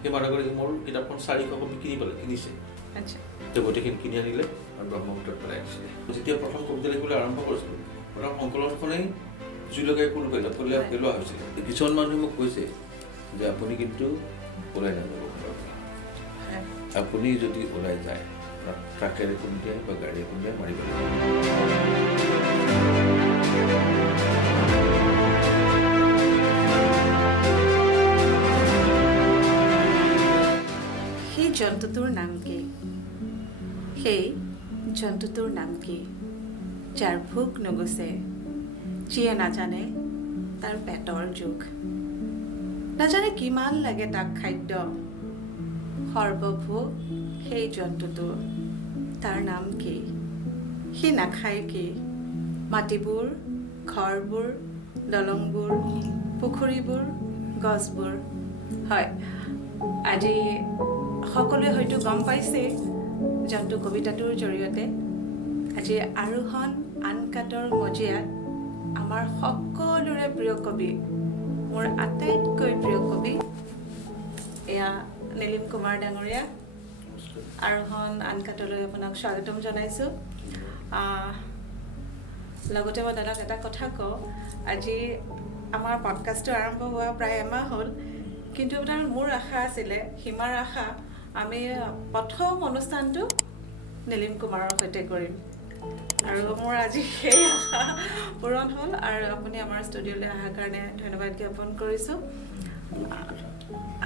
সেই মানুহগৰাকী মোৰ কিতাপখন 400 কপি কিনিছে তেওঁ গোটেইখিনি কিনি আনিলে আৰু ব্ৰহ্মপুত্ৰত পেলাই দিছিলে। যেতিয়া প্ৰথম কবিতা লিখিবলৈ আৰম্ভ কৰিছিলোঁ প্ৰথম সংকলনখনেই জুই লগাই পেলোৱা হৈছিলে। কিছুমান মানুহে মোক কৈছে যে আপুনি কিন্তু ওলাই নাযাব ঘৰৰ পৰা, আপুনি যদি ওলাই যায় ট্ৰাকেৰে খুন্দিয়াই বা গাড়ীয়ে খুন্দিয়াই মাৰিব লাগিব। সেই জন্তুটোৰ নাম কি? সেই জন্তুটোৰ নাম কি? যাৰ ভোক নুগুচে, যিয়ে নাজানে তাৰ পেটৰ জোখ, নাজানে কিমান লাগে তাক খাদ্য। সৰ্বভোগ সেই জন্তুটোৰ, তাৰ নাম কি? সি নাখায় কি? মাটিবোৰ, ঘৰবোৰ, দলংবোৰ, পুখুৰীবোৰ, গছবোৰ। হয়, আজি সকলোৱে হয়তো গম পাইছে জন্তু কবিতাটোৰ জৰিয়তে। আজি আৰোহণ আনকাটৰ মজিয়াত আমাৰ সকলোৰে প্ৰিয় কবি, মোৰ আটাইতকৈ প্ৰিয় কবি এয়া নীলিম কুমাৰ ডাঙৰীয়া। আৰোহণ আনকাটলৈ আপোনাক স্বাগতম জনাইছোঁ। লগতে মই দাদাক এটা কথা কওঁ, আজি আমাৰ পডকাষ্টটো আৰম্ভ হোৱা প্ৰায় এমাহ হ'ল, কিন্তু আপোনাৰ মোৰ আশা আছিলে, সীমাৰ আশা, আমি প্ৰথম অনুষ্ঠানটো নীলিম কুমাৰৰ সৈতে কৰিম, আৰু মোৰ আজি সেই আশা পূৰণ হ'ল। আৰু আপুনি আমাৰ ষ্টুডিঅ'লৈ অহাৰ কাৰণে ধন্যবাদ জ্ঞাপন কৰিছোঁ।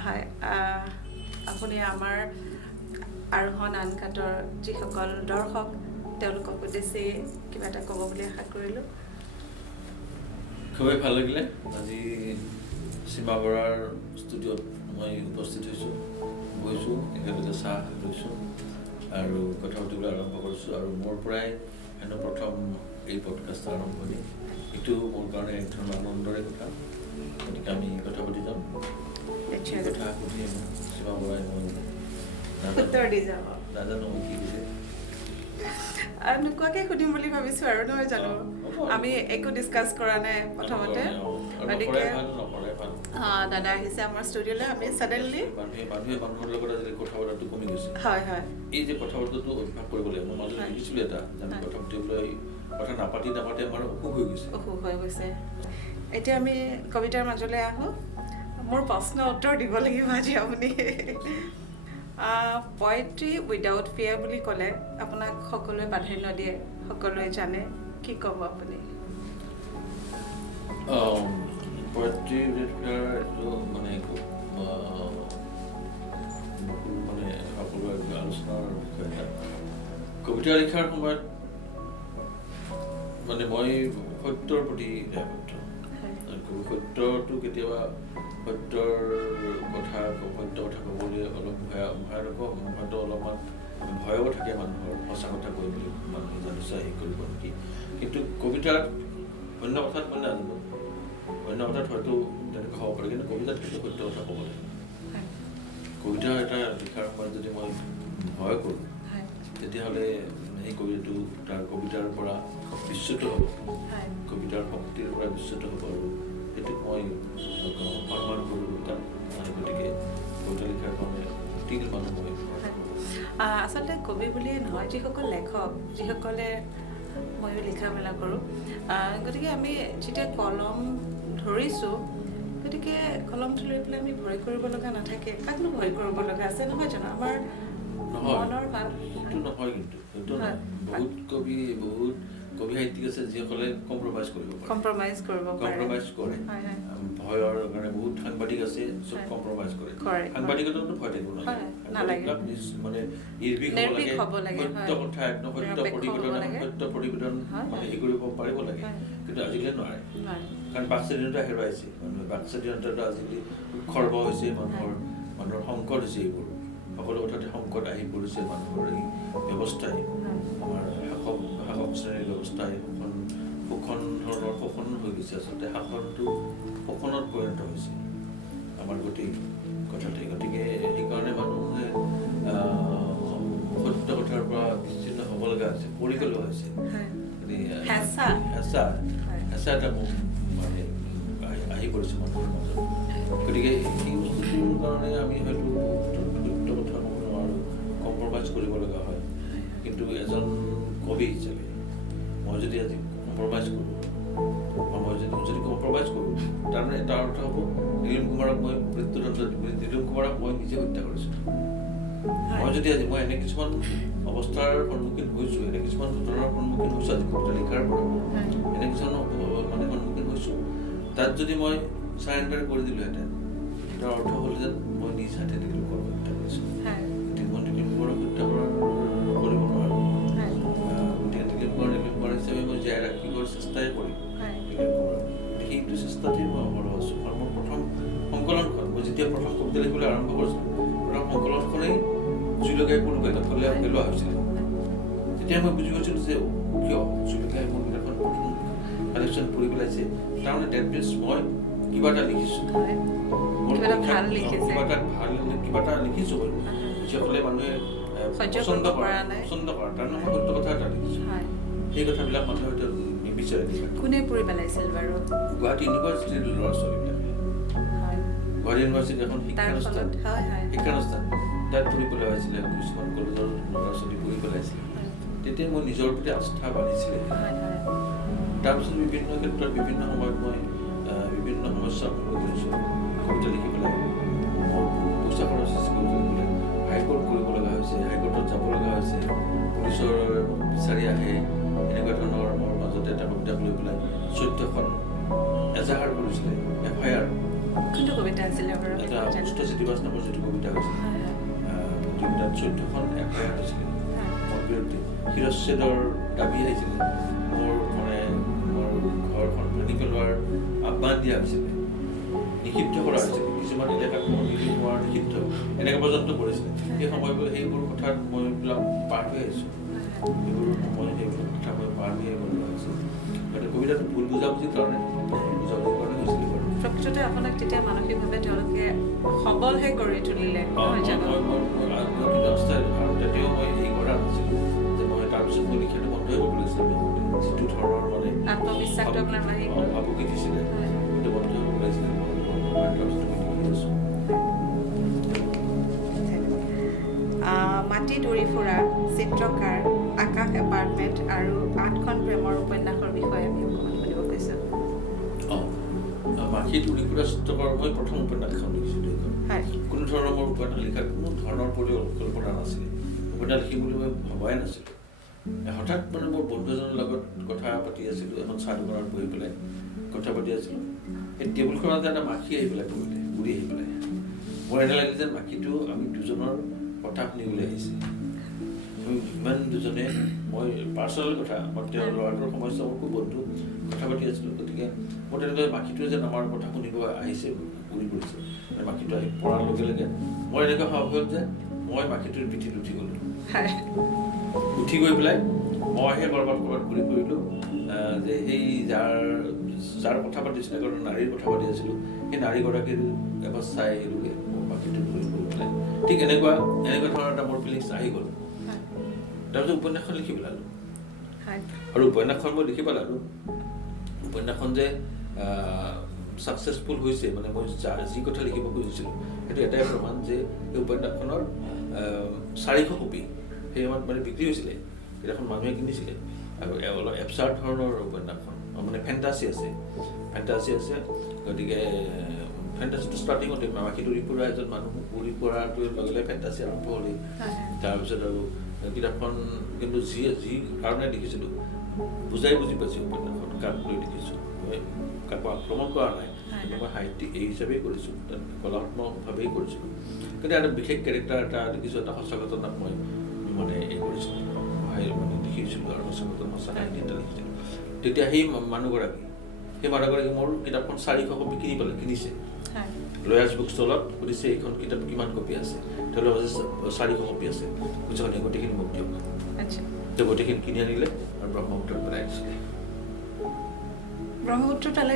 হয়, আপুনি আমাৰ আৰোহণ আনকাটৰ যিসকল দৰ্শক তেওঁলোকক উদ্দেশ্যি কিবা এটা ক'ব বুলি আশা কৰিলোঁ। খুবেই ভাল লাগিলে আজি সীমা বৰাৰ ষ্টুডিঅ'ত মই উপস্থিত হৈছোঁ, বহিছোঁ, একেলগে চাহ লৈছোঁ আৰু কথা পাতিবলৈ আৰম্ভ কৰিছোঁ। আৰু মোৰ পৰাই হেনো প্ৰথম এই পডকাষ্ট আৰম্ভণি, এইটো মোৰ কাৰণে এক ধৰণৰ আনন্দৰে কথা। গতিকে আমি কথা পাতি যাম। কথা সুধিম সীমা বৰাই, মই উত্তৰ দি যাব নাজানো কি দিছে নোকোৱাকে সুধিম বুলি ভাবিছোঁ আৰু, নহয় জানো? আমি একো ডিছকাছ কৰা নাই প্ৰথমতে, গতিকে দাদা আহিছে আমাৰ ষ্টুডিঅ'লৈ। আমি ছাডেনলি মানুহে মানুহৰ লগত আজিকালি কথা পতাটো কমি গৈছে। হয় হয়, এই যে কথা পতাটো অভ্যাস কৰিব লাগিব। মই মাজত দেখিছিলোঁ এটা যে আমি কথা পাতিবলৈ কথা নাপাতি আমাৰ অসুখ হৈ গৈছে। এতিয়া আমি কবিতাৰ মাজলৈ আহোঁ। মোৰ প্ৰশ্ন উত্তৰ দিব লাগিব আজি আপুনি। পয়েট্ৰি উইদাউট ফিয়াৰ বুলি ক'লে আপোনাক সকলোৱে প্ৰাধান্য দিয়ে, সকলোৱে জানে, কি ক'ব আপুনি? পয়েট্ৰি উইদাউট ফিয়াৰ এইটো মানে মানে সকলোৰে আলোচনাৰ বিষয় এটা। কবিতা লিখাৰ সময়ত মানে মই সত্যৰ প্ৰতি দায়বদ্ধ। সত্যটো কেতিয়াবা সত্যৰ কথা ক'বলৈ অলপ হয়তো অলপমান ভয়ো থাকে মানুহৰ, সঁচা কথা কৈ বুলি মানুহে জানিছে হেৰি কৰিব নেকি। কিন্তু কবিতাৰ অন্য কথাত মই নাজানো, অন্য কথাত হয়তো তেনেকুৱা হ'ব পাৰে, কিন্তু কবিতাত কিন্তু সত্য কথা ক'ব লাগে। কবিতা এটা লিখাৰ সময়ত যদি মই ভয় কৰোঁ তেতিয়াহ'লে সেই কবিতাটো তাৰ কবিতাৰ পৰা বিচ্যুত হ'ব, কবিতাৰ শক্তিৰ পৰা বিচ্যুত হ'ব, আৰু সেইটোক মই সন্মান কৰোঁ তাত। গতিকে কবিতা লিখাৰ কাৰণে তিল মানুহ মই আচলতে কবি বুলিয়ে নহয়, যিসকল লেখক, যিসকলে ময়ো লিখা মেলা কৰোঁ, গতিকে আমি যেতিয়া কলম ধৰিছোঁ, গতিকে কলমটো লৈ পেলাই আমি ভয় কৰিব লগা নাথাকে। কাকনো ভয় কৰিব লগা আছে, নহয় জানো? আমাৰ মনৰ ভাৱ সেইটো নহয়, কিন্তু সেইটো বহুত কবি সাহিত্যিক আছে যিসকলে কম্প্ৰমাইজ কৰে, ভয়ৰ কাৰণে। বহুত সাংবাদিক আছে চব কম্প্ৰমাইজ কৰে। সাংবাদিকতাতো ভয় থাকিব নালাগে, মানে নিৰ্ভীক হ'ব লাগে, সত্য কথা একদম সত্য প্ৰতিবেদন মানে হেৰি কৰিব পাৰিব লাগে। কিন্তু আজিকালি নোৱাৰে, কাৰণ বাক স্বাধীনতা হেৰুৱাইছে মানুহে। বাক স্বাধীনতাটো আজিকালি খৰ্ব হৈছে, মানুহৰ সংকট হৈছে। এইবোৰ সকলো কথাতে সংকট আহি পৰিছে। মানুহৰ এই ব্যৱস্থাই, আমাৰ শাসক শ্ৰেণীৰ ব্যৱস্থাই শোষণ ধৰণৰ শোষণ হৈ গৈছে। আচলতে শাসনটো শোষণত পৰিণত হৈছে আমাৰ গোটেই কথাতে। গতিকে সেইকাৰণে মানুহে সত্য কথাৰ পৰা বিচ্ছিন্ন হ'ব লগা হৈছে, পৰিকল্পিত হৈছে। হেঁচা এটা মানে আহি পৰিছে মানুহৰ মাজত। গতিকে এই বস্তুটোৰ কাৰণে আমি হয়তো কিন্তু এজন কবি হিচাপে মই যদি আজি কম্প্ৰমাইজ কৰোঁ মই যদি কম্প্ৰমাইজ কৰোঁ তাৰমানে এটা অৰ্থ হ'ব নীলম কুমাৰক মই মৃত্যুদণ্ড নীলম কুমাৰক মই নিজে হত্যা কৰিছোঁ। মই যদি আজি মই এনে কিছুমান অৱস্থাৰ সন্মুখীন হৈছোঁ, এনে কিছুমান ঘটনাৰ সন্মুখীন হৈছোঁ আজি কবিতা লিখাৰ পৰা এনে কিছুমান মানে সন্মুখীন হৈছোঁ, তাত যদি মই চাৰেণ্ডাৰ কৰি দিলোঁহেঁতেন তাৰ অৰ্থ হ'ল যে মই নিজ হাতে নীলম কুমাৰক হত্যা কৰিছোঁ। গতিকে মই নীলম কুমাৰক হত্যা কৰিব নোৱাৰোঁ। গতিকে নীলম কুমাৰ হিচাপে মই জীয়াই ৰাখিবৰ চেষ্টাই কৰিম নীলম কুমাৰক। সেইটো চেষ্টাতেই মই অহৰহ আছোঁ। আৰু মোৰ প্ৰথম সংকলনখন মই যেতিয়া প্ৰথম কবিতা লিখিবলৈ আৰম্ভ কৰিছিলোঁ প্ৰথম সংকলনখনেই জুইলগাই মোৰ বেলেগ পেলোৱা হৈছিলে। তেতিয়া মই বুজি পাইছিলোঁ যে কিয় জুইলগাই মোৰ বেলেগখন প্ৰথম কালেকশ্যন পঢ়ি পেলাইছে, তাৰমানে ডেট মিনছ মই কিবা এটা লিখিছোঁ, কিবা এটা লিখিছোঁ বাৰু যিসকলে মানুহে পচন্দ কৰা তাৰমানে মই সত্য কথা এটা লিখিছোঁ। সেই কথাবিলাক মানুহে হয়তো নিবিচাৰে। কোনে পঢ়ি পেলাইছিল বাৰু? গুৱাহাটী ইউনিভাৰ্চিটিৰ ল'ৰা ছোৱালীবিলাকে। গুৱাহাটী ইউনিভাৰ্চিটি এখন শিক্ষানুষ্ঠান তাত পঢ়ি পেলোৱা হৈছিলে, কিছুমান কলেজৰ ল'ৰা ছোৱালী পঢ়ি পেলাইছিলে। তেতিয়া মই নিজৰ প্ৰতি আস্থা বাঢ়িছিলে। তাৰপিছত বিভিন্ন ক্ষেত্ৰত বিভিন্ন সময়ত মই বিভিন্ন সমস্যাৰ সন্মুখীন হৈছোঁ। কবিতা লিখি পেলাই পইচা খৰচ হৈছে, কবিতা লিখিবলৈ হাইকোৰ্ট কৰিব লগা হৈছে, হাইকোৰ্টত যাব লগা হৈছে, পুলিচৰ বিচাৰি আহে, এনেকুৱা ধৰণৰ মোৰ মাজতে এটা কবিতাক লৈ পেলাই 14খন এজাহাৰ কৰিছিলে FIR। এটা সুস্থ চিটিবাছ নামৰ যিটো কবিতা হৈছিলে কবিতাত 14খন FIR হৈছিলে মোৰ বিৰুদ্ধে। শিৰচ্ছেদৰ দাবী আহিছিলে, মোৰ ঘৰখন ভাঙি পেলোৱাৰ আহ্বান দিয়া হৈছিলে, নিষিদ্ধ কৰা হৈছিলে, কিছুমান এলেকাত মোৰ নীলম কুমাৰ নিষিদ্ধ এনেকৈ পৰ্যন্ত কৰিছিলে। সেই সময়বোৰ সেইবোৰ কথাত মই এইবিলাক পাৰ হৈ আহিছোঁ, সেইবোৰ কথা মই পাৰ হৈ আহিব লগা হৈছে। গতিকে কবিতাটো ভুল বুজাবুজিৰ কাৰণে হৈছিলে বাৰু। প্ৰকৃততে আপোনাক তেতিয়া মানসিকভাৱে তেওঁলোকে সবলহে কৰি তুলিলে। কাৰণ তেতিয়াও মই এই কৰা নাছিলোঁ যে মই তাৰপিছত মই লিখাটো বন্ধই কৰিব লাগিছিলে। যিটো ধৰণৰ মানে আত্মবিশ্বাসটো আপোনাৰ ভাবুকি দিছিলে সেইটো বন্ধ কৰিব লাগিছিলে। মাটিত উৰি ফুৰা, চিত্ৰকাৰ, আকাশ এপাৰ্টমেণ্ট আৰু 8খন প্ৰেমৰ উপন্যাসৰ বিষয়ে আমি অকণমান শুনিব পাইছোঁ। মাটিত উৰি ফুৰা চিত্ৰকাৰ মই প্ৰথম উপন্যাসখন লিখিছিলোঁ। কোনো ধৰণৰ মোৰ উপন্যাস লিখাৰ কোনো ধৰণৰ পৰিকল্পনা নাছিলে। উপন্যাস লিখিম বুলি মই ভবাই নাছিলোঁ। হঠাৎ মানে মোৰ বন্ধু এজনৰ লগত কথা পাতি আছিলোঁ, এখন চাহ দোকানত বহি পেলাই কথা পাতি আছিলোঁ। সেই টেবুলখনতে এটা মাখি আহি পেলাই বহিলে, উৰি আহি পেলাই। মোৰ এনে লাগিল যেন মাখিটো আমি দুজনৰ কথা শুনিবলৈ আহিছে। আমি ইমান দুজনে মই পাৰ্চনেল কথা আমাৰ তেওঁৰ ল'ৰাটোৰ সমস্যা মোৰ খুব বন্ধু কথা পাতি আছিলোঁ। গতিকে মোৰ তেনেকৈ মাখিটোৱে যেন আমাৰ কথা শুনিব আহিছে, উৰি পৰিছে। মাখিটো আহি পৰাৰ লগে লগে মই এনেকুৱা ভাৱ হ'ল যে মই মাখিটোৰ পিঠিত উঠি গ'লোঁ। উঠি গৈ পেলাই মইহে ক'ৰবাত ঘূৰি ফুৰিলোঁ যে সেই যাৰ কথা পাতিছিলে, এগৰাকী নাৰীৰ কথা পাতি আছিলোঁ, সেই নাৰীগৰাকীৰ এবাৰ চাই আহিলোঁগৈ মাখিটো ঘূৰি ফুৰি পেলাই। ঠিক এনেকুৱা ধৰণৰ এটা মোৰ ফিলিংছ আহি গ'ল। তাৰপিছত উপন্যাসখন লিখি পেলালোঁ। আৰু উপন্যাসখন মই লিখি পেলালোঁ। উপন্যাসখন যে ছাকচেছফুল হৈছে, মানে মই যি কথা লিখিব খুজিছিলোঁ সেইটো এটাই প্ৰমাণ যে এই উপন্যাসখনৰ 400 কপি সেই সময়ত মানে বিক্ৰী হৈছিলে। কিতাপখন মানুহে কিনিছিলে। আৰু অলপ এবচাৰ্ড ধৰণৰ উপন্যাসখন, মানে ফেণ্টাচি আছে। গতিকে ফেণ্টাচিটো ষ্টাৰ্টিঙতে মাখিটো উৰি ফুৰা এজন মানুহ উৰি ফুৰাটোৰ লগে লগে ফেণ্টাচি আৰম্ভ হ'লেই। তাৰপিছত আৰু কিতাপখন কিন্তু যি কাৰণে লিখিছিলোঁ বুজি পাইছোঁ উপন্যাসখন কাক লৈ লিখিছোঁ। মই কাকো আক্ৰমণ কৰা নাই, মই সাহিত্যিক এই হিচাপেই কৰিছোঁ, কলাত্মকভাৱেই কৰিছিলোঁ। কিন্তু এটা বিশেষ কেৰেক্টাৰ এটা লিখিছোঁ, এটা সঁচা ঘটনাক মই মানে এই কৰিছিলোঁ, মানে লিখিছিলোঁ আৰু সঁচা কাহিনী এটা লিখিছিলোঁ। তেতিয়া সেই মানুহগৰাকী মোৰ কিতাপখন 400 কপি কিনিছে। লয়াৰ্ছ বুক ষ্টলত সুধিছে এইখন কিতাপ কিমান কপি আছে, তেওঁলোকে কৈছে 400 কপি আছে। বুজিছে গোটেইখিনি মোক দিয়ক। তেওঁ গোটেইখিনি কিনি আনিলে আৰু ব্ৰহ্মপুত্ৰত পেলাই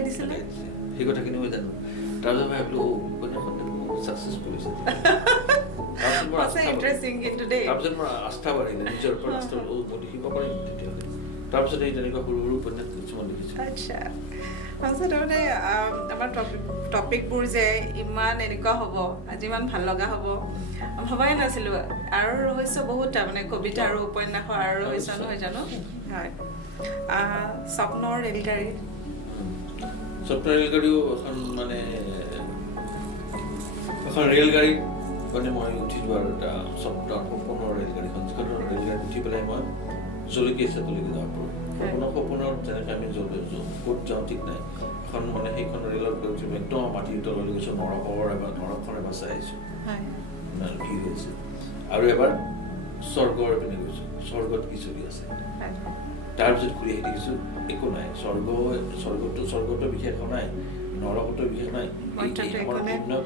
দিছিলে। সেই কথাখিনি মই জানো। তাৰপিছত ভাবিলোঁ উপন্যাসখন ছাকচেছফুল হৈছে। তাৰপিছত মোৰ আস্থা বাঢ়িলে, নিজৰ ওপৰত আস্থা মই লিখিব পাৰিম তেতিয়াহ'লে। তাৰপিছত এই তেনেকুৱা সৰু সৰু উপন্যাস কিছুমান লিখিছোঁ। তাৰপিছত মানে আমাৰ টপিকবোৰ যে ইমান এনেকুৱা হ'ব, আজি ইমান ভাল লগা হ'ব ভবাই নাছিলোঁ। আৰু ৰহস্য বহুত, তাৰমানে কবিতা আৰু উপন্যাসৰ আৰু ৰহস্য নহয় জানো? হয়। স্বপ্নৰ ৰেলগাড়ী। স্বপ্নৰ ৰেলগাড়ীও এখন মানে এখন ৰেলগাড়ীত মানে মই উঠিলোঁ আৰু এটা সপোনৰ ৰেলগাড়ীখন, যিখন ৰেলগাড়ীত উঠি পেলাই মই জলকীয়া যাব পাৰোঁ। সপোনৰ যেনেকৈ আমি ক'ত যাওঁ ঠিক নাই, এখন মানে সেইখন ৰেলত গৈ উঠি একদম মাটিৰ তললৈ গৈছোঁ, নৰকখনে বাচাই আহিছোঁ কি হৈছে। আৰু এবাৰ স্বৰ্গৰ পিনে গৈছোঁ, স্বৰ্গত কি চলি আছে। তাৰপিছত ঘূৰি আহি দেখিছোঁ একো নাই, স্বৰ্গতো বিশেষ নাই, নৰকতো বিশেষ নাই,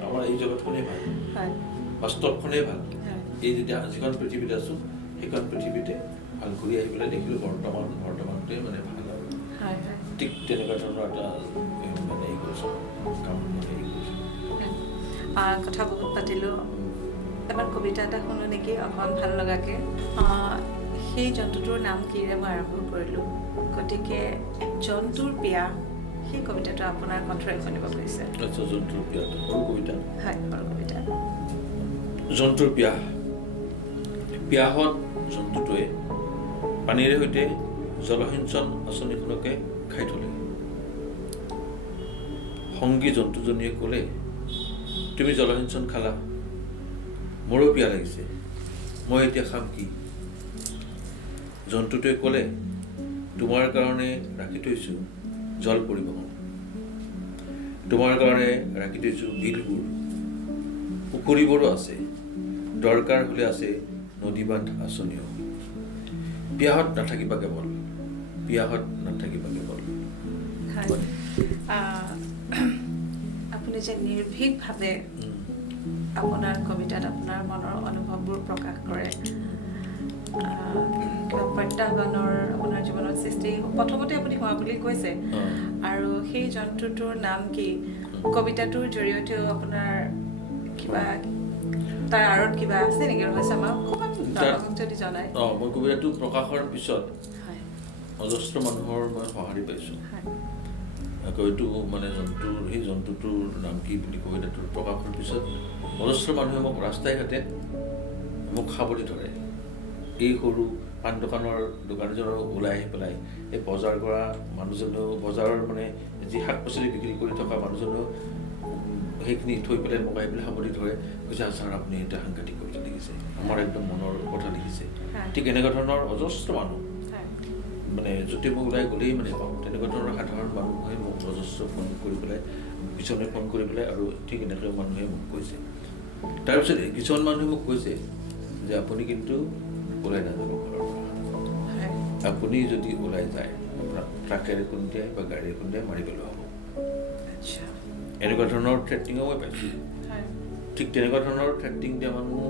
আমাৰ এই জগতখনেই ভাল, বাস্তৱখনেই ভাল। এই যেতিয়া যিখন পৃথিৱীত আছোঁ সেইখন পৃথিৱীতে ভাল। ঘূৰি আহি পেলাই দেখিলোঁ বৰ্তমানটোৱে মানে ভাল আৰু ঠিক তেনেকুৱা ধৰণৰ এটা মানে এই কৰিছোঁ কাম মানে এই কৰিছোঁ। কথা বহুত পাতিলোঁ, এবাৰ কবিতা এটা শুনো নেকি অকণ ভাল লগাকৈ। সেই জন্তুটোৰ নাম কিৰে মই আৰম্ভ কৰিলোঁ, গতিকে জন্তুৰ পিয়া সেই কবিতাটো আপোনাৰ কণ্ঠৰে শুনিব পাৰিছে। আচ্ছা, জন্তুৰ পিয়াটো সৰু কবিতা। হয়, সৰু কবিতা। জন্তুৰ পিয়াহ। পিয়াহত জন্তুটোৱে পানীৰে সৈতে জলসিঞ্চন আঁচনিখনকে খাই থলে। সংগী জন্তুজনীয়ে ক'লে, তুমি জলসিঞ্চন খালা, মোৰো পিয়াহ লাগিছে, মই এতিয়া খাম কি? জন্তুটোৱে ক'লে, তোমাৰ কাৰণে ৰাখি থৈছোঁ জল পৰিবহণ, তোমাৰ কাৰণে ৰাখি থৈছোঁ বিলবোৰ, পুখুৰীবোৰো আছে, দৰকাৰ হ'লে আছে নদী বান্ধ আঁচনিও। পিয়াহত নাথাকিবা কেৱল, পিয়াহত নাথাকিবা কেৱল। আপুনি যে নিৰ্ভীকভাৱে আপোনাৰ কবিতাত আপোনাৰ মনৰ অনুভৱবোৰ প্ৰকাশ কৰে, প্ৰত্যাহ্বানৰ আপোনাৰ জীৱনত সৃষ্টি প্ৰথমতে আপুনি হোৱা বুলি কৈছে, আৰু সেই জন্তুটোৰ নাম কি, কবিতাটোৰ জৰিয়তেও আপোনাৰ কিবা তাৰ আঁৰত কিবা আছে নেকি ৰহস্য, আমাক অকণমান যদি জনায়। মই কবিতাটো প্ৰকাশৰ পিছত অজস্ৰ মানুহৰ মই সঁহাৰি পাইছোঁ। কবিটো মানে সেই জন্তুটোৰ নাম কি বুলি কবিতাটোৰ প্ৰকাশৰ পিছত অজস্ৰ মানুহে মোক ৰাস্তাই ঘাটে মোক সাৱটি ধৰে। এই সৰু পাণ দোকানজনৰ ওলাই আহি পেলাই এই বজাৰ কৰা মানুহজনেও, বজাৰৰ মানে যি শাক পাচলি বিক্ৰী কৰি থকা মানুহজনেও সেইখিনি থৈ পেলাই মোক আহি পেলাই সাৱটি ধৰে, কৈছে ছাৰ আপুনি এটা সাংঘাতিক কবিতা লিখিছে, আমাৰ একদম মনৰ কথা লিখিছে। ঠিক এনেকুৱা ধৰণৰ অজস্ৰ মানুহ মানে য'তে মোক ওলাই গ'লেই মানে পাওঁ, তেনেকুৱা ধৰণৰ সাধাৰণ মানুহে মোক অজস্ৰ ফোন কৰি পেলাই, পিছনে ফোন কৰি পেলাই, আৰু ঠিক এনেকৈ মানুহে মোক কৈছে। তাৰপিছত কিছুমান মানুহে মোক কৈছে যে আপুনি কিন্তু ওলাই নাযাব ঘৰৰ পৰা, আপুনি যদি ওলাই যায় আপোনাক ট্ৰাকেৰে খুন্দিয়াই বা গাড়ীৰে খুন্দিয়াই মাৰি পেলোৱা হ'ব। এনেকুৱা ধৰণৰ থ্ৰেটিঙো মই পাইছোঁ। ঠিক তেনেকুৱা ধৰণৰ থ্ৰেটিং দিয়া মানুহ,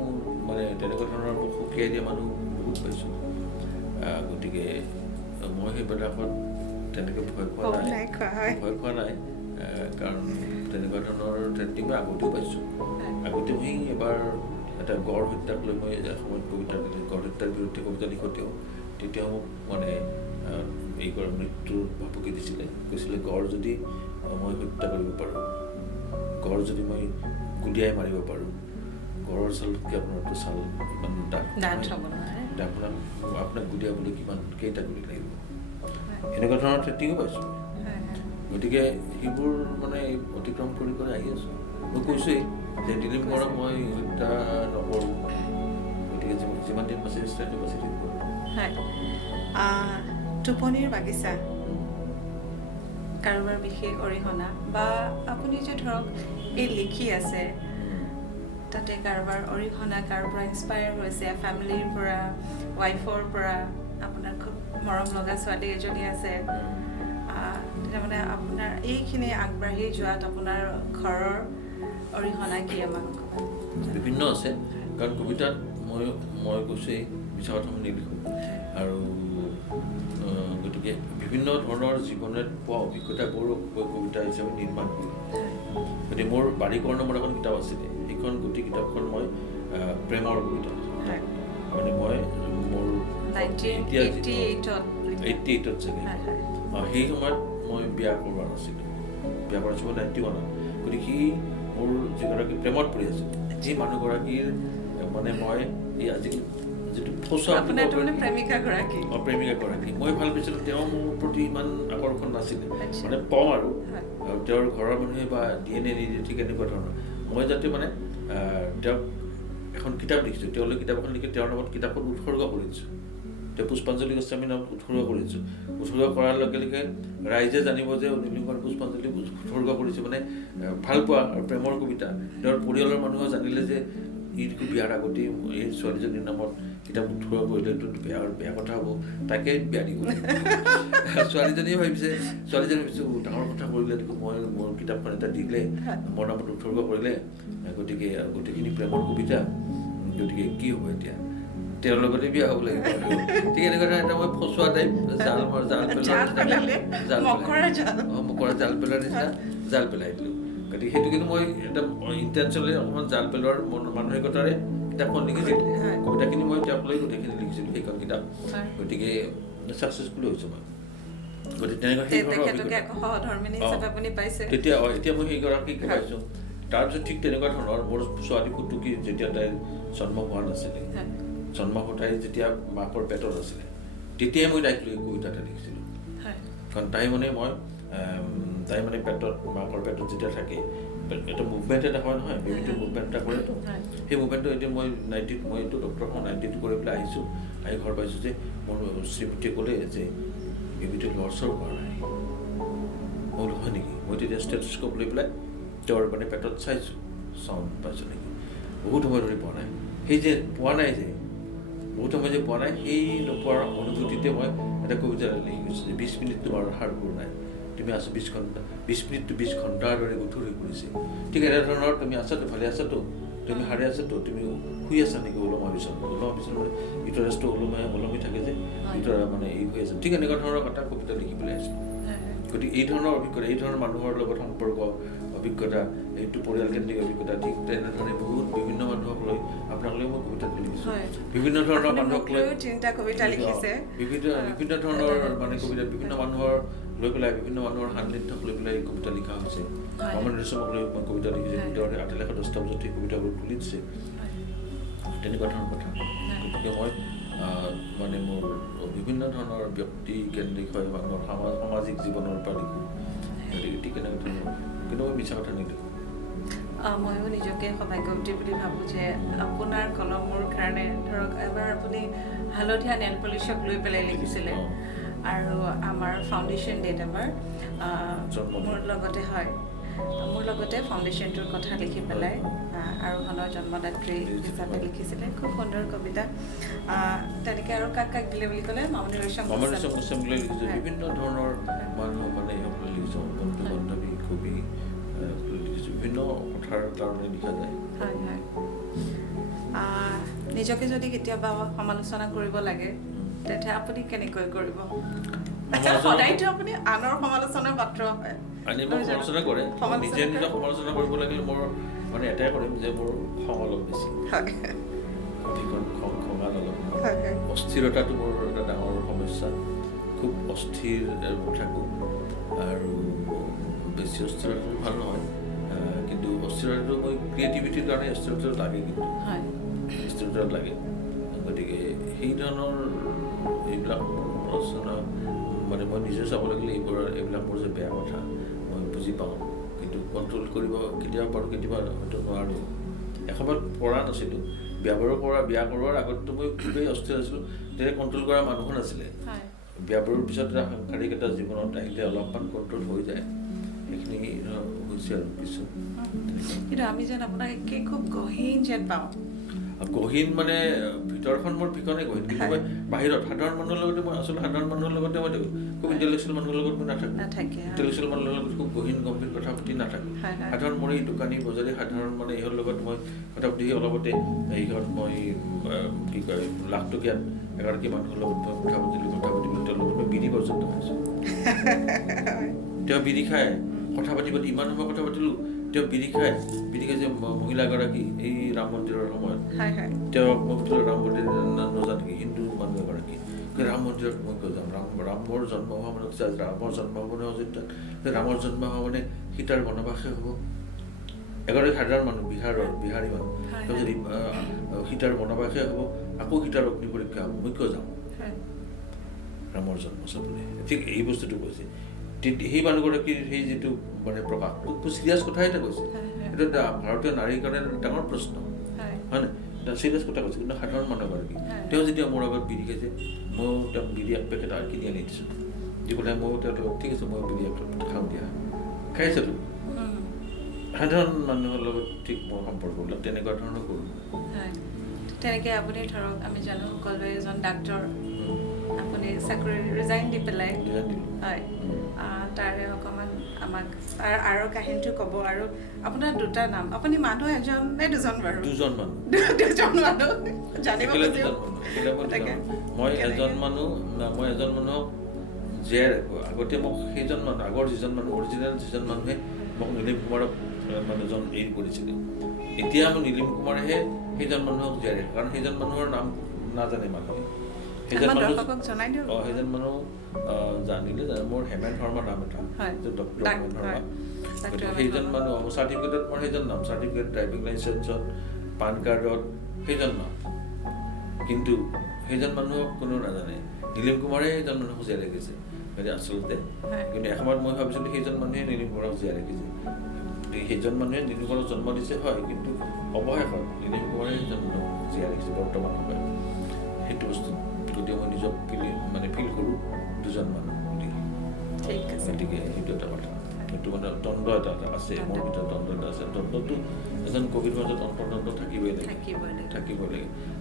মানে তেনেকুৱা ধৰণৰ মোক সুকীয়াই দিয়া মানুহ বহুত পাইছোঁ। গতিকে মই সেইবিলাকত তেনেকৈ ভয় খোৱা নাই, কাৰণ তেনেকুৱা ধৰণৰ থ্ৰেটিং মই আগতেও পাইছোঁ। আগতে মই এবাৰ এটা গড় হত্যাক লৈ মই এসময়ত কবিতা গড় হত্যাৰ বিৰুদ্ধে কবিতা লিখোঁতেও তেতিয়াও মোক মানে এই মৃত্যুৰ ভাবুকি দিছিলে, কৈছিলে গড় যদি মই হত্যা কৰিব পাৰোঁ, গড় যদি মই গুলিয়াই মাৰিব পাৰোঁ, গড়ৰ ছালতকৈ আপোনাৰতো ছাল ইমান ডাঠ আপোনাক গুলিয়াবলৈ কেইটা গুলি লাগিব, এনেকুৱা ধৰণৰ থ্ৰেটিঙো পাইছোঁ। গতিকে সেইবোৰ মানে অতিক্ৰম কৰি আহি আছোঁ। মই কৈছোঁৱেই যে দিলীপ বৰাক মই হত্যা নকৰোঁ, গতিকে যিমান দিন বাচি থাকিব বাচি থাকিব। টোপনিৰ বাগিচা, কাৰোবাৰ বিশেষ অৰিহণা, বা আপুনি যে ধৰক এই লিখি আছে তাতে কাৰোবাৰ অৰিহণা, কাৰোবাৰ ইনস্পায়াৰ হৈছে, ফেমিলিৰ পৰা, ৱাইফৰ পৰা, আপোনাৰ খুব মৰম লগা ছোৱালী এজনী আছে, তাৰমানে আপোনাৰ এইখিনি আগবাঢ়ি যোৱাত আপোনাৰ ঘৰৰ অৰিহণা কি আমাক বিভিন্ন আছে। কাৰণ কবিতাত মই কৈছোঁৱেই মিছা কথা নিলিখোঁ, আৰু গতিকে বিভিন্ন ধৰণৰ জীৱনত পোৱা অভিজ্ঞতাবোৰো কবিতা হিচাপে নিৰ্মাণ কৰোঁ। গতিকে মোৰ বাৰীকৰ নামৰ এখন কিতাপ আছিলে, সেইখন গোটেই কিতাপখন মই প্ৰেমৰ কবিতা, মানে মই মোৰ 88ত চাগে সেই সময়ত মই বিয়া কৰোৱা নাছিলোঁ। বিয়া কৰাইছোঁ 91 গতিকে সি মোৰ যিগৰাকী প্ৰেমত পৰি আছে সেই মানুহগৰাকীৰ মানে মই এই আজি যিটো ফচা প্ৰেমিকাগৰাকী মই ভাল পাইছিলোঁ তেওঁ মোৰ প্ৰতি ইমান আকৰ্ষণ নাছিলে মানে কওঁ আৰু তেওঁৰ ঘৰৰ মানুহে বা DNA নিদিয়ে ঠিক এনেকুৱা ধৰণৰ মই যাতে মানে তেওঁক এখন কিতাপ লিখিছোঁ তেওঁলৈ কিতাপ এখন লিখি তেওঁৰ নামত কিতাপখন উৎসৰ্গ কৰি দিছোঁ তেওঁ পুষ্পাঞ্জলি গোস্বামীৰ নামত উৎসৰ্গ কৰি দিছোঁ উৎসৰ্গ কৰাৰ লগে লগে ৰাইজে জানিব যে নীলকণ্ঠ পুষ্পাঞ্জলি উৎসৰ্গ কৰিছোঁ মানে ভালপোৱা আৰু প্ৰেমৰ কবিতা তেওঁৰ পৰিয়ালৰ মানুহে জানিলে যে ইটো বিয়াৰ আগতেই এই ছোৱালীজনীৰ নামত কিতাপ উৎসৰ্গ কৰিলে এইটো বেয়া কথা হ'ব তাকে বিয়া দিব ছোৱালীজনীয়ে ভাবিছে ডাঙৰ কথা কৰিলে মই মোৰ কিতাপখন এটা দিলে মোৰ নামত উৎসৰ্গ কৰিলে গতিকে গোটেইখিনি প্ৰেমৰ কবিতা গতিকে কি হ'ব এতিয়া তেওঁৰ লগতে বিয়া হ'ব লাগিব ঠিক এনেকুৱা এটা মই ফচুৱা টাইপ মকৰা জাল পেলোৱাৰ নিচিনা জাল পেলাই দিলোঁ গতিকে সেইটো কিন্তু মই এটা ইণ্টেনশ্যনেলি অকণমান জাল পেলোৱাৰ মানসিকতাৰে কিতাপখন লিখিছিলোঁ কবিতাখিনি মই তেওঁক লৈ গোটেইখিনি লিখিছিলোঁ সেইখন কিতাপ গতিকে ছাকচেছফুল হৈছোঁ মই গতিকে তেনেকুৱা তেতিয়া এতিয়া মই সেইগৰাকীক পাইছোঁ তাৰপিছত ঠিক তেনেকুৱা ধৰণৰ মোৰ ছোৱালী ফুটুকি যেতিয়া তাইৰ জন্ম হোৱা নাছিলে জন্ম তাই যেতিয়া মাকৰ পেটত আছিলে তেতিয়াই মই তাইক লৈ কবিতা এটা লিখিছিলোঁ কাৰণ তাই মানে পেটত মাকৰ পেটত যেতিয়া থাকে এটা মুভমেণ্ট এটা হয় নহয় বেবীটো মুভমেণ্ট এটা কৰেতো সেই মুভমেণ্টটো এতিয়া মই এইটো ডক্টৰখন 92 কৰি পেলাই আহিছোঁ আহি ঘৰ পাইছোঁ যে মোৰ শ্ৰীমতীয়ে ক'লে যে বেবীটো লৰচৰ কৰা নাই মই হয় নেকি মই তেতিয়া ষ্টেথস্কোপ লৈ পেলাই তেওঁৰ মানে পেটত চাইছোঁ চাউণ্ড পাইছোঁ নেকি বহুত সময় ধৰি পোৱা নাই সেই যে পোৱা নাই যে বহুত সময় যে পোৱা নাই সেই নোপোৱাৰ অনুভূতিতে মই এটা কবিতা লিখি গৈছোঁ যে 20 মিনিট তোমাৰ হাড়বোৰ নাই তুমি আছো 20 মিনিট to 20 ঘণ্টাৰ দৰে গধুৰ হৈ পৰিছে ঠিক এনেধৰণৰ তুমি আছাতো ভালে আছাতো তুমি হাৰে আছাতো তুমি শুই আছা নেকি ওলমা বিচন মানে ইটোৰ ৰাষ্ট্ৰ ওলমি থাকে যে ইটোৰ মানে এই হৈ আছে ঠিক এনেকুৱা ধৰণৰ এটা কবিতা লিখি পেলাই আছোঁ গতিকে এই ধৰণৰ অভিজ্ঞতা এই ধৰণৰ মানুহৰ লগত সম্পৰ্ক অভিজ্ঞতা এইটো পৰিয়ালকেন্দ্ৰিক অভিজ্ঞতা ঠিক তেনেধৰণে বহুত বিভিন্ন মানুহক লৈ আপোনাক লৈ মই কবিতা লিখিছোঁ বিভিন্ন ধৰণৰ মানুহক লৈ বিভিন্ন ধৰণৰ মানে কবিতা বিভিন্ন মানুহৰ লৈ পেলাই বিভিন্ন মানুহৰ সান্নিধ্যক লৈ পেলাই কবিতা লিখা হৈছে মামনি ৰয়ছমক লৈ মই কবিতা লিখিছোঁ তেওঁ 8:10 বজাত সেই কবিতাবোৰ তুলি দিছে তেনেকুৱা ধৰণৰ কথা গতিকে মই মানে মোৰ বিভিন্ন ধৰণৰ ব্যক্তি কেন্দ্ৰিক হয় মানুহৰ সামাজিক জীৱনৰ পৰা লিখোঁ গতিকে ঠিক এনেকুৱা ধৰণৰ কিন্তু মই মিছা কথা নিলিখোঁ ময়ো নিজকে সৌভাগ্যৱতী বুলি ভাবোঁ যে আপোনাৰ কলমৰ কাৰণে ধৰক এবাৰ আপুনি হালধীয়া নেল পলিচক লৈ পেলাই লিখিছিলে আৰু আমাৰ ফাউণ্ডেশ্যন ডেট এবাৰ মোৰ লগতে ফাউণ্ডেশ্যনটোৰ কথা লিখি পেলাই আৰোহণৰ জন্মদাত্ৰী হিচাপে লিখিছিলে খুব সুন্দৰ কবিতা তেনেকৈ আৰু কাক দিলে বুলি ক'লে মামনি ৰয়ছম গোস্বামীলৈ লিখিছোঁ বিভিন্ন ধৰণৰ মানুহ মানে লিখিছোঁ বন্ধু বান্ধৱী কবি লিখিছোঁ বিভিন্ন কথাৰ কাৰণে লিখা যায় হয় নিজকে যদি কেতিয়াবা সমালোচনা কৰিব লাগে তেতিয়া আপুনি কেনেকৈ কৰিব সদায়তো আপুনি আনৰ সমালোচনাৰ পাত্ৰ হয় সমালোচনা কৰে নিজে নিজক সমালোচনা কৰিব লাগিলে মোৰ মানে এটাই কৰিম যে মোৰ খং অলপ বেছি অধিকণ খঙাল অলপ অস্থিৰতাটো মোৰ এটা ডাঙৰ সমস্যা খুব অস্থিৰ থাকোঁ আৰু বেছি অস্থিৰতাটো ভাল নহয় কিন্তু অস্থিৰতাটো মই ক্ৰিয়েটিভিটিৰ কাৰণে অস্থিৰতা লাগে কিন্তু স্থিৰতা লাগে গতিকে সেই ধৰণৰ এইবিলাক সমালোচনা মানে মই নিজে চাব লাগিলে এইবিলাক মোৰ যে বেয়া কথা মই বুজি পাওঁ কিন্তু কণ্ট্ৰল কৰিব কেতিয়াবা পাৰোঁ কেতিয়াবা হয়তো নোৱাৰোঁ এসময়ত পৰা নাছিলোঁ বিয়া কৰোৱাৰ আগততো মই খুবেই অস্থিৰ আছিলোঁ তেতিয়া কণ্ট্ৰল কৰা মানুহো নাছিলে বিয়া বাৰুৰ পিছত এটা সাংসাৰিক এটা জীৱনত আহিলে অলপমান কণ্ট্ৰল হৈ যায় সেইখিনি হৈছে আৰু কিছু কিন্তু আমি যেন আপোনাক একে খুব গহীন যেন পাওঁ গহীন মানে ভিতৰখন মোৰ ভিতৰতে গহীন কিন্তু মই বাহিৰত সাধাৰণ মানুহৰ লগতে মই আচলতে সাধাৰণ মানুহৰ লগতে মই খুব ইণ্টেলেকচুৱেল মানুহৰ লগত মই নাথাকোঁ ইণ্টেলেকচুৱেল মানুহৰ লগত খুব গহীন গম্ভীৰ কথা পাতি নাথাকোঁ সাধাৰণ মোৰ এই দোকানী বজাৰী সাধাৰণ মানে ইহঁৰ লগত মই কথা পাতি অলপতে ইহঁত মই কি কয় লাখটকীয়াত এগৰাকী মানুহৰ লগত মই কথা পাতিলোঁ তেওঁৰ লগত মই বিধি পৰ্যন্ত খাইছোঁ তেওঁ বিধি খায় কথা পাতি ইমান সময় কথা পাতিলোঁ তেওঁ বিধি খায় যে মহিলাগৰাকী এই ৰাম মন্দিৰৰ সময়ত তেওঁক মই সুধিলোঁ ৰাম মন্দিৰ নজান নেকি হিন্দু মানুহ এগৰাকী ৰাম মন্দিৰত মই কৈ যাম, ৰামৰ জন্ম হোৱা মানে ৰামৰ জন্ম হ'ব মানে অযোধ্যাত, ৰামৰ জন্ম হোৱা মানে সীতাৰ বনবাসে হ'ব। এগৰাকী সাধাৰণ মানুহ, বিহাৰী মানুহ, যদি সীতাৰ বনবাসে হ'ব, আকৌ সীতাৰ অগ্নি পৰীক্ষা হ'ব, মই কিয় যাম ৰামৰ জন্ম চাবলৈ? ঠিক এই বস্তুটো কৈছে। সেই মানুহগৰাকীৰ সেই যিটো মানে প্ৰকাশ, খুব চিৰিয়াছ কথা এটা কৈছে। এইটো এটা ভাৰতীয় নাৰীৰ কাৰণে ডাঙৰ প্ৰশ্ন, হয় নাই? এটা চিৰিয়াছ কথা কৈছে। কিন্তু সাধাৰণ মানুহগৰাকী, তেওঁ যেতিয়া মোৰ আগত বিৰি খাইছে, ময়ো তেওঁক বিৰি এক পেকেট আৰু কিনি আনি দিছোঁ, দি পেলাই ময়ো তেওঁ ঠিক আছে মই বিৰি এক খাওঁ দিয়া, খাইছেতো। সাধাৰণ মানুহৰ লগত ঠিক মোৰ সম্পৰ্কবিলাক তেনেকুৱা ধৰণৰ কৰোঁ। তেনেকৈ আপুনি ধৰক আমি জানো সকলোৱে এজন ডাক্তৰ, আপুনি চাকৰি ৰিজাইন দি পেলাই, হয়, তাৰে অকণমান আমাক আৰু কাহিনীটো ক'ব। আৰু আপোনাৰ দুটা নাম, আপুনি মানুহ এজন নে দুজন বাৰু? দুজন মানুহ জানিব খুজিব। মই এজন মানুহক জীয়াই ৰাখোঁ। আগতে মোক সেইজন মানুহ, আগৰ যিজন মানুহ অৰিজিনেল যিজন মানুহে মোক নীলিম কুমাৰক মানুহজন এৰি কৰিছিলে, এতিয়া আমি নীলিম কুমাৰেহে সেইজন মানুহক জীয়াই ৰাখে। কাৰণ সেইজন মানুহৰ নাম নাজানে মানুহে। সেইজন মানুহ জানিলে মোৰ হেমেন শৰ্মা নাম এটা, ডক্টৰ হেমেন শৰ্মা। সেইজন মানুহ চাৰ্টিফিকেটত মোৰ সেইজন নাম, চাৰ্টিফিকেট, ড্ৰাইভিং লাইচেন্সত, পান কাৰ্ডত সেইজন নাম। কিন্তু সেইজন মানুহক কোনেও নাজানে। নীলিম কুমাৰে সেইজন মানুহক জীয়াই ৰাখিছে আচলতে। কিন্তু এসময়ত মই ভাবিছিলোঁ সেইজন মানুহে নীলিম কুমাৰক জীয়াই ৰাখিছে। সেইজন মানুহে নীলিম কুমাৰক জন্ম দিছে, হয়, কিন্তু অৱশেষত নীলিম কুমাৰে সেইজন মানুহক জীয়াই ৰাখিছে বৰ্তমান সময়ত। সেইটো বস্তু গতিকে মই নিজক ফিল কৰোঁ দুজন মানুহ বুলি। গতিকে সেইটো এটা কথা, সেইটো মানে দ্বন্দ্ব এটা আছে মোৰ ভিতৰত, দ্বন্দ্ব এটা আছে। দ্বন্দ্বটো এজন কবিৰ মাজত অন্তৰ্দ্বন্দ্ব থাকিবই লাগে।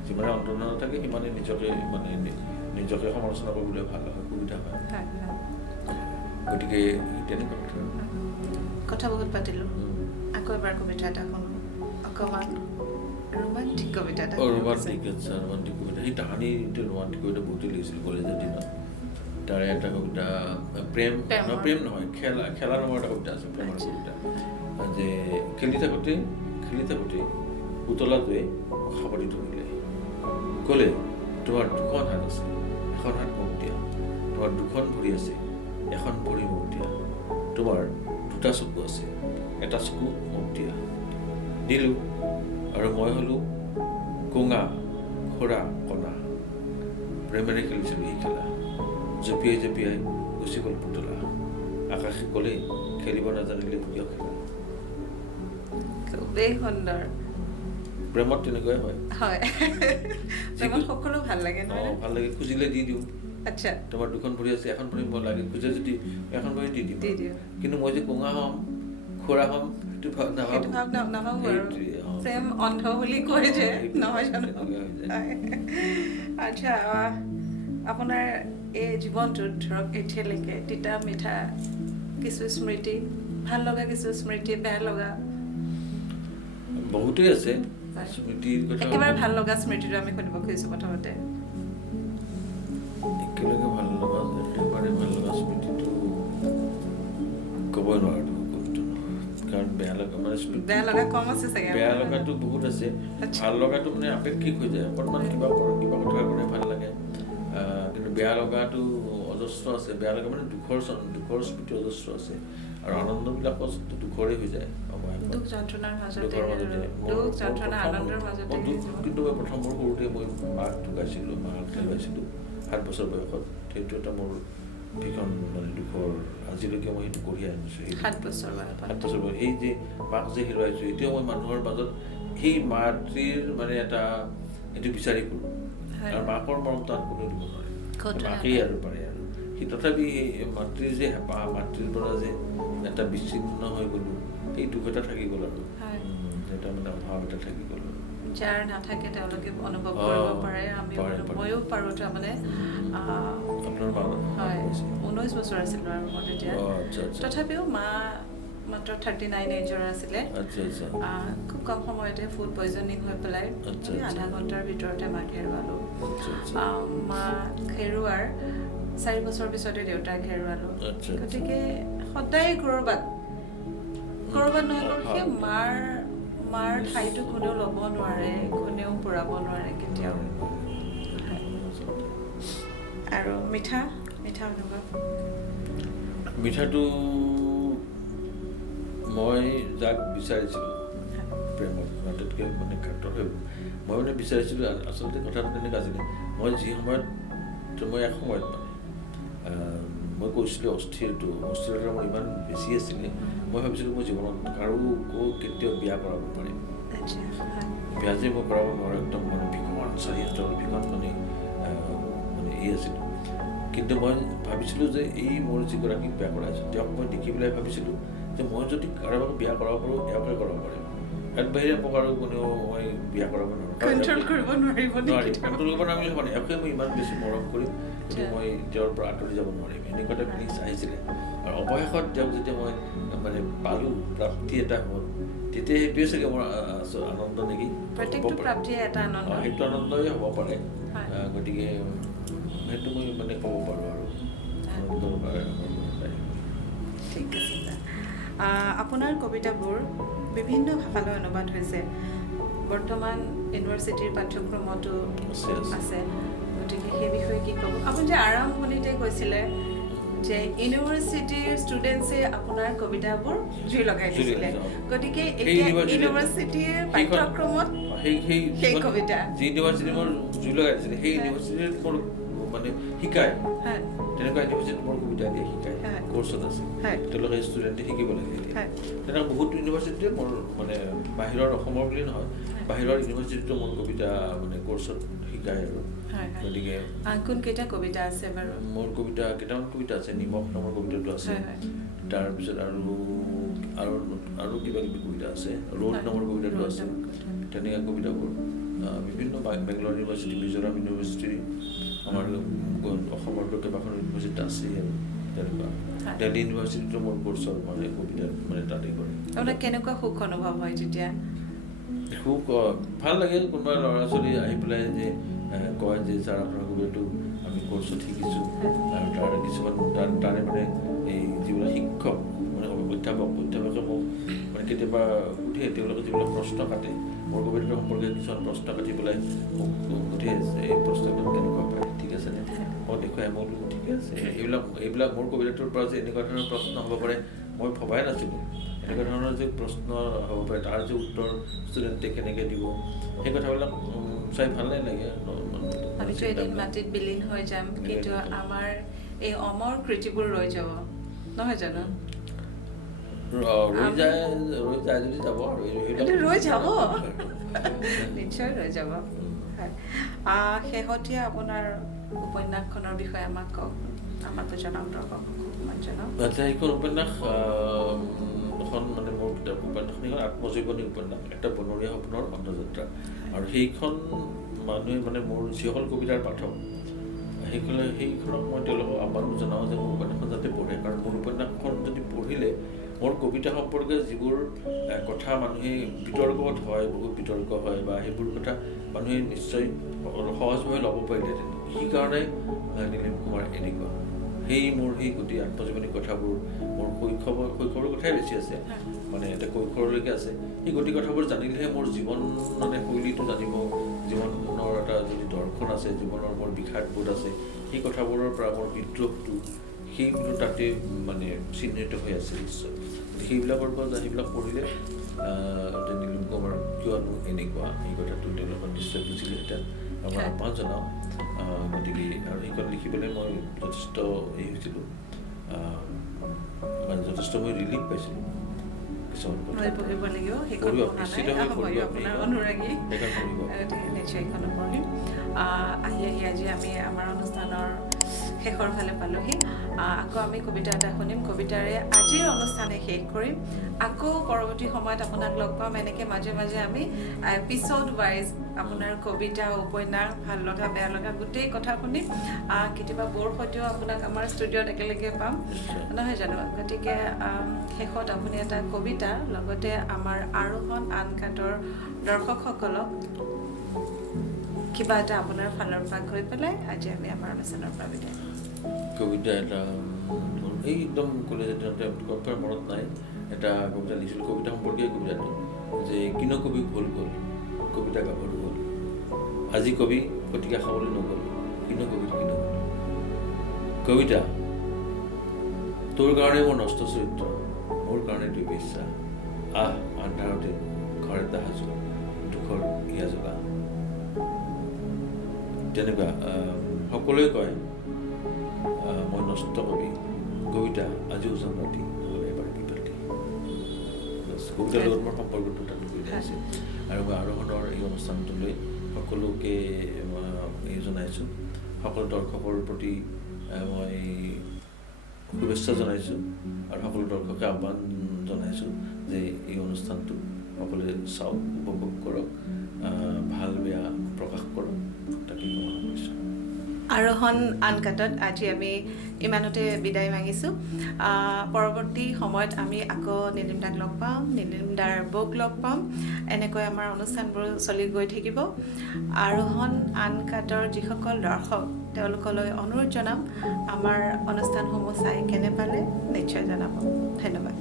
যিমানে অন্তৰ্দ্বন্দ্ব থাকে সিমানে নিজকে সমালোচনা কৰিবলৈ ভাল হয়, সুবিধা হয়। গতিকে তেনেকুৱা কথা বহুত পাতিলোঁ। আকৌ এবাৰ কবিতা এটা শুনো, অকণমান ৰোমান্টিক কবিতা এটা। ৰোমান্টিক কবিতা, সেই তাহানিটো ৰোমান্টিক কবিতা বহুতেই লিখিছিলোঁ কলেজৰ দিনত। তাৰে এটা কবিতা প্ৰেম নহয়, খেলা নামৰ এটা কবিতা আছে, প্ৰেমৰ কবিতা। যে খেলি থাকোঁতে পুতলাটোৱে সাৱটি ধৰিলে, ক'লে তোমাৰ দুখন হাত আছে, এখন হাত মোক দিয়া। তোমাৰ দুখন ভৰি আছে, এখন ভৰি মোক দিয়া। তোমাৰ দুটা চকু আছে, এটা চকু মোক দিয়া। দিলোঁ আৰু মই হ'লোঁ কোঙা খোৰা কণা। প্ৰেমেৰে খেলিছিলোঁ এই খেলা, জঁপিয়াই গুচি গ'ল পুতলা। আকাশে ক'লে খেলিব নাজানিলে কিয় খেলা। খুবেই সুন্দৰ। প্ৰেমত তেনেকুৱাই হয়। প্ৰেমত সকলো ভাল লাগে নহয়? ভাল লাগে, খুজিলে দি দিওঁ। আচ্ছা, তোমাৰ দুখন ভৰি আছে, এখন ভৰি মই লাগে, খুজে যদি এখন ভৰি দি দিম। কিন্তু মই যে কোঙা হ'ম, খোৰা হ'ম, প্ৰেম অন্ধ বুলি কয় যে, নহয় জানো? আচ্ছা, আপোনাৰ এই জীৱনটোত ধৰক এতিয়ালৈকে তিতা মিঠা কিছু স্মৃতি, ভাল লগা কিছু স্মৃতি, বেয়া লগা বহুতেই আছে স্মৃতিৰ কথা। একেবাৰে ভাল লগা স্মৃতিটো আমি শুনিব খুজিছোঁ প্ৰথমতে। একেবাৰে ভাল লগা স্মৃতিটো ক'বই নোৱাৰোঁ, কাৰণ বেয়া লগা কম আছে চাগে। বেয়া লগাটো বহুত আছে, ভাল লগাটো মানে আপেক্ষিক হৈ যায়। অকণমান কিবা কথা কৰে ভাল লাগে, কিন্তু বেয়া লগাটো অজস্ৰ আছে। বেয়া লগা মানে দুখৰ স্মৃতি অজস্ৰ আছে, আৰু আনন্দবিলাকো দুখৰে হৈ যায়। দুখ যন্ত্ৰণাৰ মাজতে কিন্তু মই প্ৰথম মোৰ সৰুতে মই মাক ঢুকাইছিলোঁ, মাক হেৰুৱাইছিলোঁ 7 বছৰ বয়সত। সেইটো এটা মোৰ ভীষণ মানে দুখৰ, আজিলৈকে মই সেইটো কঢ়িয়াই আনিছোঁ। 7 বছৰ বয়স এই যে মাক যে হেৰুৱাইছোঁ, এতিয়াও মই মানুহৰ মাজত সেই মাতৃৰ মানে এটা এইটো বিচাৰি ফুৰোঁ। আৰু মাকৰ মৰম তাত কোনেও দিব নোৱাৰে, মাকেই আৰু পাৰে। আৰু সি তথাপি মাতৃৰ যে হেঁপাহ, মাতৃৰ পৰা যে এটা বিচ্ছিন্ন হৈ গ'লোঁ, সেই দুখ এটা থাকি গ'ল। আৰু এটা মানে অভাৱ এটা থাকি গ'ল। যাৰ নাথাকে তেওঁলোকে অনুভৱ কৰিব পাৰে, ময়ো পাৰোঁ। তাৰমানে 19 বছৰ আছিলোঁ আৰু মই তেতিয়া, তথাপিও মা মাত্ৰ 39 এজৰ আছিলে। খুব কম সময়তে ফুড পয়জনিং হৈ পেলাই আধা ঘণ্টাৰ ভিতৰতে মাক হেৰুৱালোঁ। মা হেৰুৱাৰ 4 বছৰ পিছতে দেউতাক হেৰুৱালোঁ। গতিকে সদায় ক'ৰবাত নহয় সেই মাৰ ঠাইটো কোনেও ল'ব নোৱাৰে, কোনেও পূৰাব নোৱাৰে কেতিয়াও। আৰু মিঠা অনুভৱ মিঠাটো মই যাক বিচাৰিছিলোঁ প্ৰেমত আটাইতকৈ মানে ক্ষেত্ৰত মই মানে বিচাৰিছিলোঁ আচলতে কথাটো তেনেকুৱা আছিলে মই যি সময়ত মই এক সময়ত মানে মই কৈছিলোঁ অস্থিৰতা মোৰ ইমান বেছি আছিলে মই ভাবিছিলোঁ মই জীৱনত কাৰো কেতিয়াও বিয়া কৰাব পাৰিম বিয়া যে মই কৰাব নোৱাৰোঁ একদম মানে ভীষণ চাৰিহঁতৰ ভীষণ মানে আছিলোঁ কিন্তু মই ভাবিছিলোঁ যে এই মোৰ যিগৰাকীক বিয়া কৰাইছোঁ তেওঁক মই দেখি পেলাই ভাবিছিলোঁ যে মই যদি কাৰোবাক বিয়া কৰাব পাৰোঁ এওঁকে কৰাব পাৰিম ইয়াত বাহিৰে মোক আৰু কোনেও মই বিয়া কৰাব নোৱাৰোঁ কণ্ট্ৰল কৰিব নোৱাৰিম মানে এওঁকে মই ইমান বেছি মৰম কৰিম কিন্তু মই তেওঁৰ পৰা আঁতৰি যাব নোৱাৰিম এনেকুৱা এটা ফিলিংছ আহিছিলে আৰু অৱশেষত তেওঁক যেতিয়া মই মানে পালোঁ প্ৰাপ্তি এটা হ'ল তেতিয়া সেইটোৱে চাগে মোৰ আনন্দ নেকি সেইটো আনন্দই হ'ব পাৰে গতিকে সেইটো মই মানে ক'ব পাৰোঁ আৰু ঠিক আছে আপোনাৰ কবিতাবোৰ বিভিন্ন ভাষালৈ অনুবাদ হৈছে বৰ্তমান ইউনিভাৰ্চিটিৰ পাঠ্যক্ৰমতো আছে গতিকে সেই বিষয়ে কি ক'ব আপুনি যে আৰম্ভণিতে কৈছিলে যে ইউনিভাৰ্চিটিৰ ষ্টুডেণ্টছে আপোনাৰ কবিতাবোৰ জুই লগাই দিছিলে গতিকে এতিয়া ইউনিভাৰ্চিটিৰ পাঠ্যক্ৰমত সেই কবিতা যি ইউনিভাৰ্চিটি মোৰ জুই লগাই দিছিলে সেই ইউনিভাৰ্চিটিৰ মোৰ মানে শিকায় তেনেকুৱা ইউনিভাৰ্চিটিত মোৰ কবিতা দিয়ে শিকায় কোৰ্চত আছে তেওঁলোকে ষ্টুডেণ্টে শিকিব লাগে তেনেকুৱা বহুত ইউনিভাৰ্চিটিতে মোৰ মানে বাহিৰৰ অসমৰ বুলি নহয় বাহিৰৰ ইউনিভাৰ্চিটিতো মোৰ কবিতা মানে কোৰ্চত শিকায় আৰু গতিকে কোনকেইটা কবিতা আছে বাৰু মোৰ কবিতা কেইটামান কবিতা আছে নিমখ নামৰ কবিতাটো আছে তাৰপিছত আৰু কিবা কিবি কবিতা আছে ৰোড নামৰ কবিতাটো আছে তেনেকুৱা কবিতাবোৰ বিভিন্ন বেংগলৰ ইউনিভাৰ্চিটি মিজোৰাম ইউনিভাৰ্চিটি আমাৰ অসমৰ কেইবাখন ইউনিভাৰ্চিটি আছে আৰু তেনেকুৱা দিল্লী ইউনিভাৰ্চিটিতো মোৰ কোৰ্চৰ মানে কবিতা মানে তাতেই কৰে আপোনাৰ কেনেকুৱা সুখ অনুভৱ হয় তেতিয়া সুখ ভাল লাগে কোনোবা ল'ৰা ছোৱালী আহি পেলাই যে কয় যে ছাৰ আপোনাৰ কবিতাটো আমি কোৰ্চত শিকিছোঁ আৰু তাৰ কিছুমান তাৰে মানে এই যিবিলাক শিক্ষক মানে অধ্যাপকে মোক মানে কেতিয়াবা সুধে তেওঁলোকে যিবিলাক প্ৰশ্ন কাটে মোৰ কবিতাটোৰ সম্পৰ্কে কিছুমান প্ৰশ্ন কাটি পেলাই মোক সুধে এই প্ৰশ্নটো কেনেকুৱা পায় ঠিক আছে নে মই দেখুৱাই মই ঠিকে আছে এইবিলাক মোৰ কবিতাটোৰ পৰা যে এনেকুৱা ধৰণৰ প্ৰশ্ন হ'ব পাৰে মই ভবাই নাছিলোঁ এনেকুৱা ধৰণৰ যে প্ৰশ্ন হ'ব পাৰে তাৰ যে উত্তৰ ষ্টুডেণ্টে কেনেকৈ দিব সেই কথাবিলাক চাই ভালেই লাগে আমিতো এদিন মাটিত বিলীন হৈ যাম কিন্তু আমাৰ এই অমৰ কৃতিবোৰ ৰৈ যাব নহয় জানো ৰৈ যায় যদি যাব ৰৈ যাব নিশ্চয় ৰৈ যাব শেহতীয়া আপোনাৰ উপন্যাসখনৰ বিষয়ে আমাক কওক আমাকো জনাওক আচ্ছা এইখন উপন্যাস এখন মানে মোৰ কিতাপ উপন্যাসখন এখন আত্মজীৱনী উপন্যাস এটা বনৰীয়া সপোনৰ অন্তৰ্যাত্ৰা আৰু সেইখন মানুহে মানে মোৰ যিসকল কবিতাৰ পাঠক সেইখনক মই তেওঁলোকক আহ্বান জনাওঁ যে মোৰ উপন্যাসখন যাতে পঢ়ে কাৰণ মোৰ উপন্যাসখন যদি পঢ়িলে মোৰ কবিতা সম্পৰ্কে যিবোৰ কথা মানুহে বিতৰ্কত হয় বহুত বিতৰ্ক হয় বা সেইবোৰ কথা মানুহে নিশ্চয় সহজভাৱে ল'ব পাৰিলেহেঁতেন সেইকাৰণে নীলিম কুমাৰ এনেকুৱা মোৰ সেই গোটেই আত্মজীৱনী কথাবোৰ মোৰ শৈশৱৰ কথাই বেছি আছে মানে এটা কৈশোৰলৈকে আছে সেই গোটেই কথাবোৰ জানিলেহে মোৰ জীৱন মানে শৈলীটো জানিব জীৱনৰ এটা যদি দৰ্শন আছে জীৱনৰ মোৰ বিষাদবোধ আছে সেই কথাবোৰৰ পৰা মোৰ বিদ্ৰোহটো সেইবোৰ তাতে মানে চিহ্নিত হৈ আছে নিশ্চয় সেইবিলাকৰ পৰা সেইবিলাক পঢ়িলে নীলিম কুমাৰ কিয়নো এনেকুৱা এই কথাটো তেওঁলোকৰ নিশ্চয় বুজিলে এতিয়া আমাৰ আহ্বান জনাওঁ গতিকে আৰু সেইখন লিখিবলৈ মই যথেষ্ট হৈছিলোঁ মানে যথেষ্ট মই ৰিলিফ পাইছিলোঁ কিছুমান আহি আজি আমি আমাৰ অনুষ্ঠানৰ শেষৰ ফালে পালোহি আকৌ আমি কবিতা এটা শুনিম কবিতাৰে আজিৰ অনুষ্ঠানে শেষ কৰিম আকৌ পৰৱৰ্তী সময়ত আপোনাক লগ পাম এনেকৈ মাজে মাজে আমি এপিছ'ড ৱাইজ আপোনাৰ কবিতা উপন্যাস ভাল লগা বেয়া লগা গোটেই কথা শুনিম কেতিয়াবা বৰ সৈতেও আপোনাক আমাৰ ষ্টুডিঅ'ত একেলগে পাম নহয় জানো গতিকে শেষত আপুনি এটা কবিতা লগতে আমাৰ আৰোহণ আনকাটৰ দৰ্শকসকলক কিবা এটা আপোনাৰ ফালৰ পৰা গৈ পেলাই আজি আমি আমাৰ অনুষ্ঠানৰ পৰা বিদায় কবিতা এটা এই একদম কলেজ মনত নাই এটা কবিতা লিখিছিলোঁ কবিতা সম্পৰ্কীয় কবিতাটো যে কিনো কবি ভুল গ'ল কবিতা গাভৰু গ'ল আজি কবি শতিকা খাবলৈ নগ'ল কিনো কবি কিনো গ'ল কবিতা তোৰ কাৰণে মোৰ নষ্ট চৰিত্ৰ মোৰ কাৰণে তুই বিশ্বাস আহ আন্ধাৰতে ঘৰ এটা সাজু দুখৰ ইয়া যোগা তেনেকুৱা সকলোৱে কয় মই নষ্ট কবি কবিতা আজিও যাম ৰাতি এবাৰ বিপাতি কবিতাৰ লগত মোৰ সম্পৰ্কটো তাত কবিতা আছে আৰু মই আৰোহণৰ এই অনুষ্ঠানটোলৈ সকলোকে এই জনাইছোঁ সকলো দৰ্শকৰ প্ৰতি মই শুভেচ্ছা জনাইছোঁ আৰু সকলো দৰ্শকে আহ্বান জনাইছোঁ যে এই অনুষ্ঠানটো সকলোৱে চাওক উপভোগ কৰক ভাল বেয়া প্ৰকাশ কৰক তাকে কামনা কৰিছোঁ আৰোহণ আনকাটত আজি আমি ইমানতে বিদায় মাগিছোঁ পৰৱৰ্তী সময়ত আমি আকৌ নীলিমদাক লগ পাম নীলিমদাৰ বৌক লগ পাম এনেকৈ আমাৰ অনুষ্ঠানবোৰ চলি গৈ থাকিব আৰোহণ আনকাটৰ যিসকল দৰ্শক তেওঁলোকলৈ অনুৰোধ জনাম আমাৰ অনুষ্ঠানসমূহ চাই কেনে পালে নিশ্চয় জনাব ধন্যবাদ